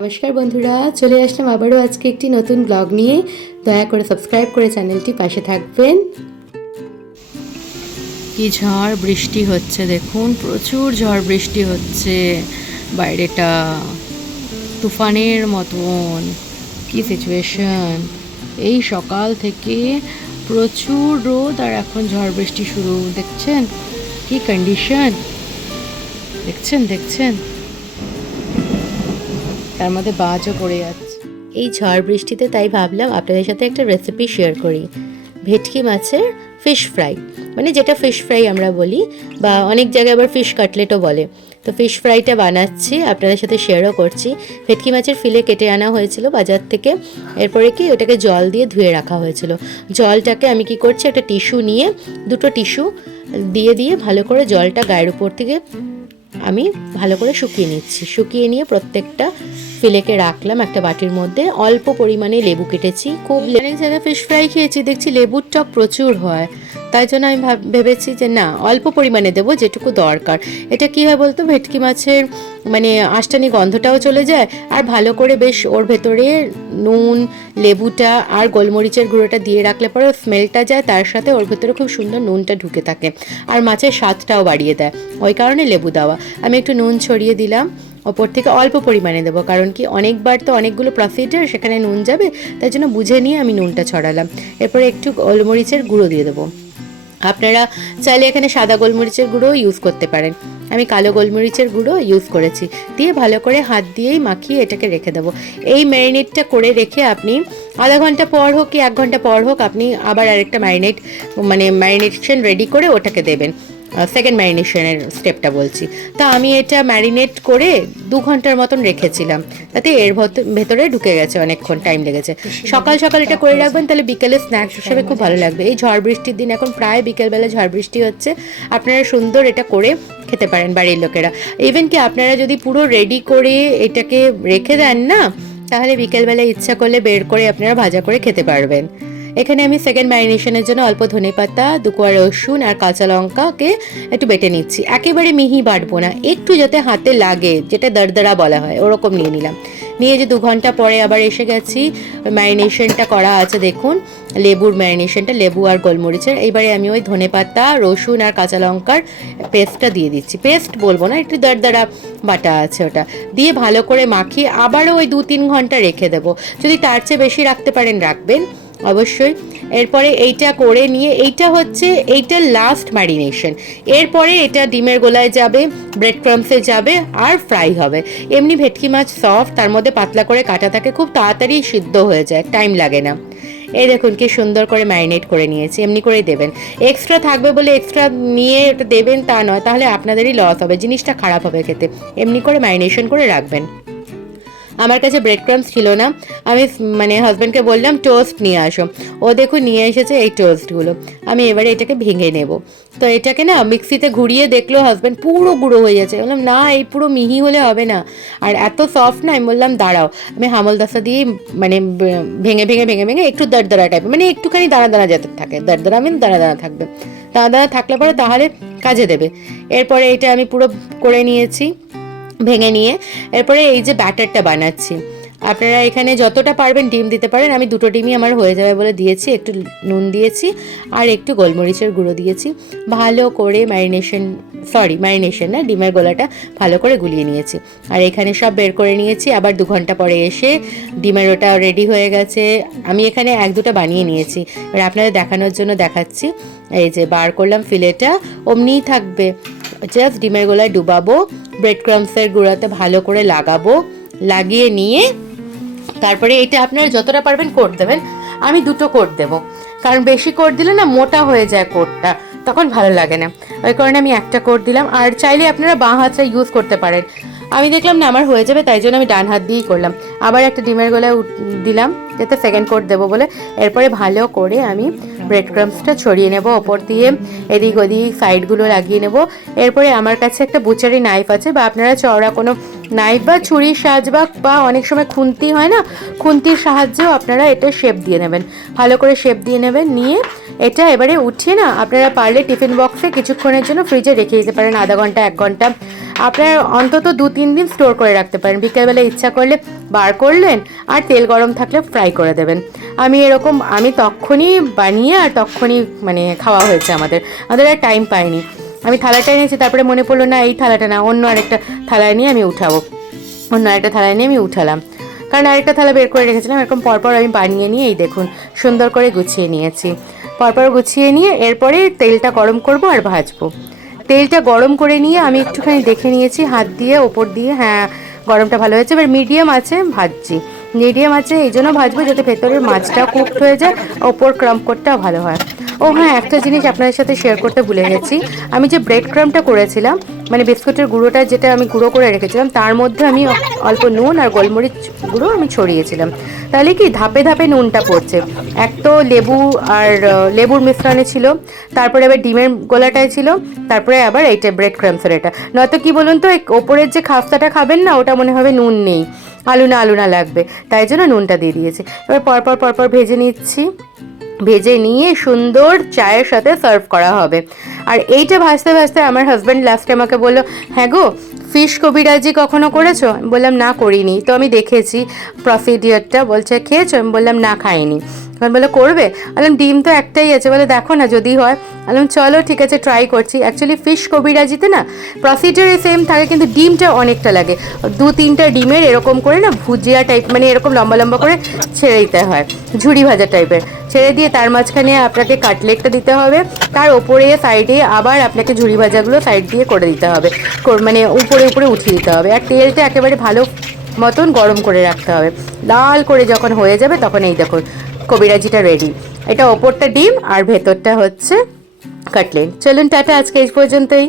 নমস্কার বন্ধুরা, চলে আসলাম আবারও আজকে একটি নতুন ব্লগ নিয়ে। দয়া করে সাবস্ক্রাইব করে চ্যানেলটি পাশে থাকবেন। কি ঝড় বৃষ্টি হচ্ছে দেখুন, প্রচুর ঝড় বৃষ্টি হচ্ছে, বাইরেটা তুফানের মতন। কি সিচুয়েশন, এই সকাল থেকে প্রচুর রোদ আর এখন ঝড় বৃষ্টি শুরু। দেখছেন কি কন্ডিশন, দেখছেন তার মধ্যে বাজও পড়ে যাচ্ছে এই ঝড় বৃষ্টিতে। তাই ভাবলাম আপনাদের সাথে একটা রেসিপি শেয়ার করি, ভেটকি মাছের ফিশ ফ্রাই, মানে যেটা ফিশ ফ্রাই আমরা বলি, বা অনেক জায়গায় আবার ফিশ কাটলেটও বলে। তো ফিশ ফ্রাইটা বানাচ্ছি, আপনাদের সাথে শেয়ারও করছি। ভেটকি মাছের ফিলে কেটে আনা হয়েছিল বাজার থেকে, এরপরে কি ওটাকে জল দিয়ে ধুয়ে রাখা হয়েছিল। জলটাকে আমি কি করছি, একটা টিস্যু নিয়ে, দুটো টিস্যু দিয়ে ভালো করে জলটা গায়ের উপর থেকে আমি ভালো করে শুকিয়ে নিচ্ছি। শুকিয়ে নিয়ে প্রত্যেকটা ফিলেকে রাখলাম একটা বাটির মধ্যে। অল্প পরিমাণে লেবু কেটেছি, খুব অনেক জায়গায় ফিশ ফ্রাই খেয়েছি, দেখছি লেবুর টক প্রচুর হয়, তাই জন্য আমি ভেবেছি যে না, অল্প পরিমাণে দেবো যেটুকু দরকার। এটা কী হয় বলতো, ভেটকি মাছের মানে আষ্টানি গন্ধটাও চলে যায়, আর ভালো করে বেশ ওর ভেতরে নুন, লেবুটা আর গোলমরিচের গুঁড়োটা দিয়ে রাখলে পরে স্মেলটা যায়, তার সাথে ওর ভেতরে খুব সুন্দর নুনটা ঢুকে থাকে, আর মাছের স্বাদটাও বাড়িয়ে দেয়। ওই কারণে লেবু দেওয়া। আমি একটু নুন ছড়িয়ে দিলাম ওপর থেকে, অল্প পরিমাণে দেবো, কারণ কি অনেকবার তো অনেকগুলো প্রসিজার, সেখানে নুন যাবে, তাই জন্য বুঝে নিয়ে আমি নুনটা ছড়ালাম। এরপরে একটু গোলমরিচের গুঁড়ো দিয়ে দেবো। আপনারা চাইলে এখানে সাদা গোলমরিচের গুঁড়ো ইউজ করতে পারেন, আমি কালো গোলমরিচের গুঁড়ো ইউজ করেছি। দিয়ে ভালো করে হাত দিয়েই মাখিয়ে এটাকে রেখে দেবো। এই ম্যারিনেটটা করে রেখে আপনি আধা ঘন্টা পর হোক কি 1 ঘন্টা পর হোক, আপনি আবার আরেকটা ম্যারিনেশন রেডি করে ওটাকে দেবেন। সেকেন্ড ম্যারিনেশনের স্টেপটা বলছি। তা আমি এটা ম্যারিনেট করে 2 ঘন্টার মতন রেখেছিলাম, তাতে এর ভেতরে ঢুকে গেছে, অনেকক্ষণ টাইম লেগেছে। সকাল সকাল এটা করে রাখবেন, তাহলে বিকেলে স্ন্যাক্স হিসেবে খুব ভালো লাগবে। এই ঝড় বৃষ্টির দিন, এখন প্রায় বিকেলবেলা ঝড় বৃষ্টি হচ্ছে, আপনারা সুন্দর এটা করে খেতে পারেন বাড়ির লোকেরা। ইভেন কি আপনারা যদি পুরো রেডি করে এটাকে রেখে দেন না, তাহলে বিকেলবেলা ইচ্ছা করলে বের করে আপনারা ভাজা করে খেতে পারবেন। এখানে আমি সেকেন্ড ম্যারিনেশনের জন্য অল্প ধনেপাতা, 2 কোয়া রসুন আর কাঁচা লঙ্কাকে একটু বেটে নিচ্ছি। একেবারে মিহি বাটবো না, একটু যাতে হাতে লাগে, যেটা দরদরা বলা হয়, ওরকম নিয়ে নিলাম। নিয়ে যে 2 ঘন্টা পরে আবার এসে গেছি, ম্যারিনেশনটা করা আছে দেখুন, লেবুর ম্যারিনেশনটা, লেবু আর গোলমরিচের। এইবারে আমি ওই ধনেপাতা, রসুন আর কাঁচা লঙ্কার পেস্টটা দিয়ে দিচ্ছি। পেস্ট বলবো না, একটু দরদরা বাটা আছে, ওটা দিয়ে ভালো করে মাখিয়ে আবারও ওই 2-3 ঘন্টা রেখে দেবো। যদি তার চেয়ে বেশি রাখতে পারেন রাখবেন অবশ্যই। এরপরে এইটা করে নিয়ে, এইটা লাস্ট ম্যারিনেশন। এরপরে এটা ডিমের গোলায় যাবে, ব্রেড ক্রাম্পসে যাবে, আর ফ্রাই হবে। এমনি ভেটকি মাছ সফট, তার মধ্যে পাতলা করে কাটা থাকে, খুব তাড়াতাড়ি সিদ্ধ হয়ে যায়, টাইম লাগে না। এই দেখুন কি সুন্দর করে ম্যারিনেট করে নিয়েছি। এমনি করেই দেবেন, এক্সট্রা থাকবে বলে এক্সট্রা নিয়ে ওটা দেবেন তা নয়, তাহলে আপনাদেরই লস হবে, জিনিসটা খারাপ হবে খেতে। এমনি করে ম্যারিনেশন করে রাখবেন। আমার কাছে ব্রেড ক্রাম্পস ছিল না, আমি হাজব্যান্ডকে বললাম টোস্ট নিয়ে আসো। ও দেখুন নিয়ে এসেছে এই টোস্টগুলো। আমি এবারে এটাকে ভেঙে নেব। তো এটাকে না মিক্সিতে ঘুরিয়ে দেখলো হাজব্যান্ড, পুরো গুঁড়ো হয়ে যাচ্ছে। বললাম না, এই পুরো মিহি হলে হবে না, আর এত সফট না। আমি বললাম দাঁড়াও, আমি হামলদাস্তা দিয়ে ভেঙে একটু দরদরা টাইপের, একটুখানি দানা দানা যাতে থাকে, দরদরা দানা দানা থাকবে, দানা দানা থাকলে পরে তাহলে কাজে দেবে। এরপরে এটা আমি পুরো করে নিয়েছি ভেঙে নিয়ে। এরপরে এই যে ব্যাটারটা বানাচ্ছি, আপনারা এখানে যতটা পারবেন ডিম দিতে পারেন। আমি 2টো ডিমই আমার হয়ে যাবে বলে দিয়েছি, একটু নুন দিয়েছি আর একটু গোলমরিচের গুঁড়ো দিয়েছি। ভালো করে ম্যারিনেশন না, ডিমের গোলাটা ভালো করে গুলিয়ে নিয়েছি। আর এখানে সব বের করে নিয়েছি। আবার 2 ঘন্টা পরে এসে ডিমের ওটা রেডি হয়ে গেছে। আমি এখানে 1-2টা বানিয়ে নিয়েছি, এবার আপনাদের দেখানোর জন্য দেখাচ্ছি। এই যে বার করলাম ফিলেটা, অমনিই থাকবে, জাস্ট ডিমের গোলায় ডুবাবো, ব্রেড ক্রাম্পসের গুঁড়াতে ভালো করে লাগাবো, লাগিয়ে নিয়ে তারপরে এটা আপনারা যতটা পারবেন কোট দেবেন। আমি 2টো কোট দেবো, কারণ বেশি কোট দিলে না মোটা হয়ে যায় কোটটা, তখন ভালো লাগে না। ওই কারণে আমি একটা কোট দিলাম। আর চাইলে আপনারা বাঁ হাতটা ইউজ করতে পারেন। আমি দেখলাম না আমার হয়ে যাবে, তাই জন্য আমি ডান হাত দিয়েই করলাম। আবার একটা ডিমের গোলায় দিলাম, যাতে সেকেন্ড কোট দেবো বলে। এরপরে ভালো করে আমি ব্রেড ক্রাম্বসটা ছড়িয়ে নেব ওপর দিয়ে, এদিক ওদিক সাইডগুলো লাগিয়ে নেব। এরপরে আমার কাছে একটা বুচারি নাইফ আছে, বা আপনারা চওড়া কোনো নাইফ বা ছুরির সাহায্য বা অনেক সময় খুন্তি হয় না, খুন্তির সাহায্যেও আপনারা এটা শেপ দিয়ে নেবেন, ভালো করে শেপ দিয়ে নেবেন। নিয়ে এটা এবারে উঠিয়ে না আপনারা পারলে টিফিন বক্সে কিছুক্ষণের জন্য ফ্রিজে রেখে দিতে পারেন, আধা ঘন্টা 1 ঘন্টা। আপনারা অন্তত 2-3 দিন স্টোর করে রাখতে পারেন। বিকেলবেলা ইচ্ছা করলে বার করলেন, আর তেল গরম থাকলে ফ্রাই করে দেবেন। আমি তখনই বানিয়ে আর তখনই মানে খাওয়া হয়েছে আমাদের আর টাইম পাইনি। আমি থালাটা এনেছি, তারপরে মনে পড়লো না এই থালাটা না, অন্য আরেকটা থালায় নিয়ে আমি উঠাবো, উঠালাম, কারণ আরেকটা থালা বের করে রেখেছিলাম। এরকম পরপর আমি বানিয়ে নিয়ে এই দেখুন সুন্দর করে গুছিয়ে নিয়েছি। পরপর গুছিয়ে নিয়ে এরপরে তেলটা গরম করব আর ভাজবো। তেলটা গরম করে নিয়ে আমি একটুখানি দেখে নিয়েছি হাত দিয়ে ওপর দিয়ে, হ্যাঁ গরমটা ভালো হয়েছে। এবার মিডিয়াম আছে ভাজছি, মিডিয়াম আছে এই জন্য ভাজবো যাতে ভেতরের মাছটাও কুকড হয়ে যায়, ওপর ক্রাম্ব কোটটাও ভালো হয়। ও হ্যাঁ, একটা জিনিস আপনাদের সাথে শেয়ার করতে ভুলে গেছি। আমি যে ব্রেড ক্রাম্বটা করেছিলাম, মানে বিস্কুটের গুঁড়োটা যেটা আমি গুঁড়ো করে রেখেছিলাম, তার মধ্যে আমি অল্প নুন আর গোলমরিচ গুঁড়ো আমি ছড়িয়েছিলাম। তাহলে কি ধাপে ধাপে নুনটা পড়ছে। এক তো লেবু আর লেবুর মিশ্রণে ছিল, তারপরে আবার ডিমের গোলাটায় ছিল, তারপরে আবার এইটা ব্রেড ক্রাম্বসের এটা। নয়তো কি বলুন তো, ওপরের যে খাস্তাটা খাবেন না, ওটা মনে হবে নুন নেই, আলু না লাগবে, তাই জন্য নুনটা দিয়ে দিয়েছি। এবার পরপর ভেজে নিচ্ছি, ভেজে নিয়ে সুন্দর চায়ের সাথে সার্ভ করা হবে। আর এইটা ভাজতে ভাজতে আমার হাজব্যান্ড লাস্টে আমাকে বললো, হ্যাঁ গো ফিশ কবিরাজি কখনো করেছো? আমি বললাম না করিনি। তো আমি দেখেছি প্রসিডিওরটা, বলছে খেয়েছো? আমি বললাম না খাইনি। তখন বলে করবে? বললাম ডিম তো একটাই আছে, বলে দেখো না যদি হয়। বললাম চলো ঠিক আছে ট্রাই করছি। অ্যাকচুয়ালি ফিশ কবিরাজিতে না প্রসিডিওরে সেম থাকে, কিন্তু ডিমটা অনেকটা লাগে। 2-3টা ডিমের এরকম করে না ভুজিয়া টাইপ, মানে এরকম লম্বা লম্বা করে ছেড়ে দিতে হয়, ঝুড়ি ভাজা টাইপের ছেড়ে দিয়ে তার মাঝখানে আপনাকে কাটলেটটা দিতে হবে, তার ওপরে সাইডে আবার আপনাকে ঝুড়ি ভাজাগুলো সাইড দিয়ে করে দিতে হবে, মানে উপরে উঠিয়ে দিতে হবে। আর তেলটা একেবারে ভালো মতন গরম করে রাখতে হবে। লাল করে যখন হয়ে যাবে তখন এই দেখুন কবিরাজিটা রেডি। এটা ওপরটা ডিম আর ভেতরটা হচ্ছে কাটলেট। চলুন টাটা, আজকে এই পর্যন্তই।